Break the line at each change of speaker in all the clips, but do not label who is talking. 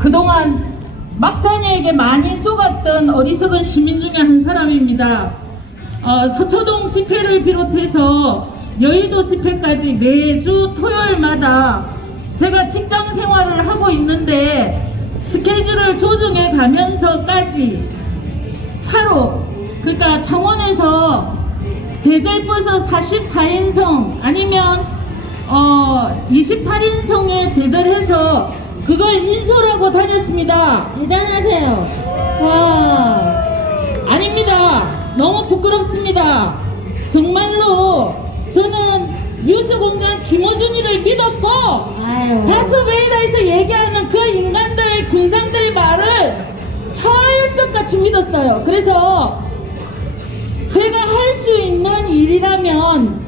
그동안 막산이에게 많이 쏘갔던 어리석은 시민 중에 한 사람입니다. 어, 서초동 집회를 비롯해서 여의도 집회까지 매주 토요일마다 제가 직장 생활을 하고 있는데 스케줄을 조정해 가면서까지 차로 그러니까 창원에서 대절버섯 44인성 아니면 어 28인성에 대절해서 그걸 인솔하고 다녔습니다.
대단하세요. 와.
아닙니다. 너무 부끄럽습니다. 정말로 저는 뉴스공장 김호준이를 믿었고
아유.
다스베이다에서 얘기하는 그 인간들의 군상들의 말을 철석같이 믿었어요. 그래서 제가 할 수 있는 일이라면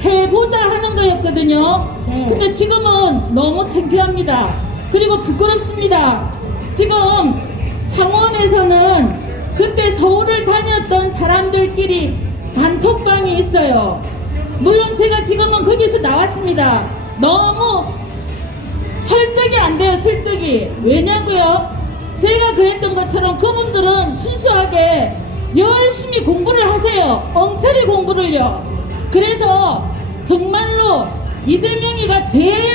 해보자 하는 거였거든요.
네.
근데 지금은 너무 창피합니다. 그리고 부끄럽습니다. 지금 창원에서는 그때 서울을 다녔던 사람들끼리 단톡방이 있어요. 물론 제가 지금은 거기서 나왔습니다. 너무 설득이 안 돼요, 설득이. 왜냐고요? 제가 그랬던 것처럼 그분들은 순수하게 열심히 공부를 하세요. 엉터리 공부를요. 그래서 정말로 이재명이가 행정을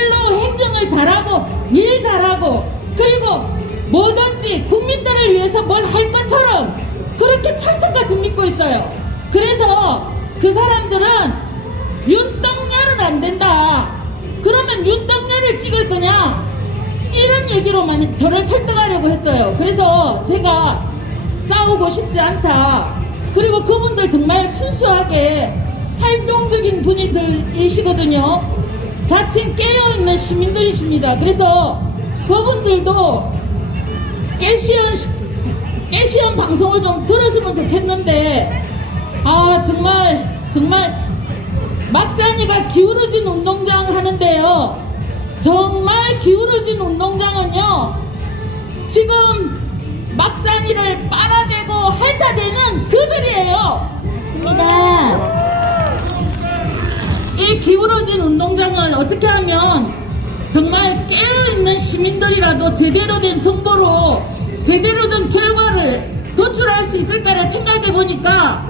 일 잘하고 그리고 뭐든지 국민들을 위해서 뭘 할 것처럼 그렇게 철석같이 믿고 있어요. 그래서 그 사람들은 윤석열은 안 된다. 그러면 윤석열을 찍을 거냐? 이런 얘기로만 저를 설득하려고 했어요. 그래서 제가 싸우고 싶지 않다. 그리고 그분들 정말 순수하게 활동적인 분이들이시거든요. 자칭 깨어있는 시민들이십니다. 그래서 그분들도 깨시연, 시- 깨시연 방송을 좀 들었으면 좋겠는데, 아, 정말, 정말, 막산이가 기울어진 운동장 하는데요. 정말 기울어진 운동장은요, 지금 막산이를 빨아대고 핥아대는 그들이에요.
맞습니다.
이 기울어진 운동장을 어떻게 하면 정말 깨어있는 시민들이라도 제대로 된 정보로 제대로 된 결과를 도출할 수 있을까를 생각해 보니까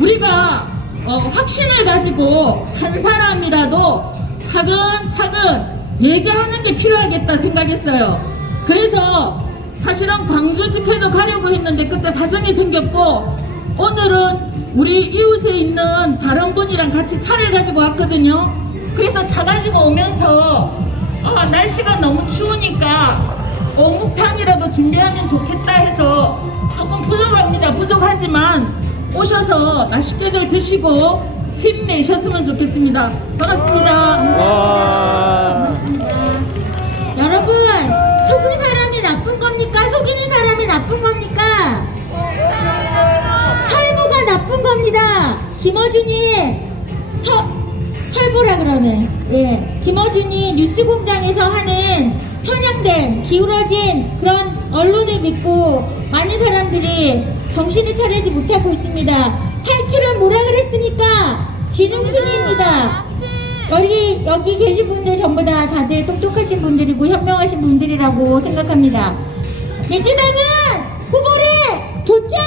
우리가 어, 확신을 가지고 한 사람이라도 차근차근 얘기하는 게 필요하겠다 생각했어요. 그래서 사실은 광주 집회도 가려고 했는데 그때 사정이 생겼고 오늘은 우리 이웃에 있는 다른 분이랑 같이 차를 가지고 왔거든요. 그래서 차 가지고 오면서 아, 날씨가 너무 추우니까 어묵탕이라도 준비하면 좋겠다 해서 조금 부족합니다. 부족하지만 오셔서 맛있게들 드시고 힘내셨으면 좋겠습니다. 반갑습니다.
그러네. 예. 김어준이 뉴스공장에서 하는 편향된 기울어진 그런 언론을 믿고 많은 사람들이 정신을 차리지 못하고 있습니다. 탈출은 뭐라 그랬습니까? 지능순입니다. 여기 여기 계신 분들 전부 다 다들 똑똑하신 분들이고 현명하신 분들이라고 생각합니다. 민주당은 후보를 교체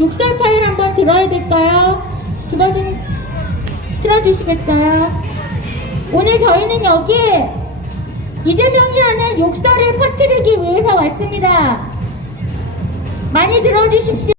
또 욕설 파일 한번 들어야 될까요? 김어준 틀어주시겠어요? 오늘 저희는 여기 이재명이 하는 욕설을 퍼뜨리기 위해서 왔습니다. 많이 들어주십시오.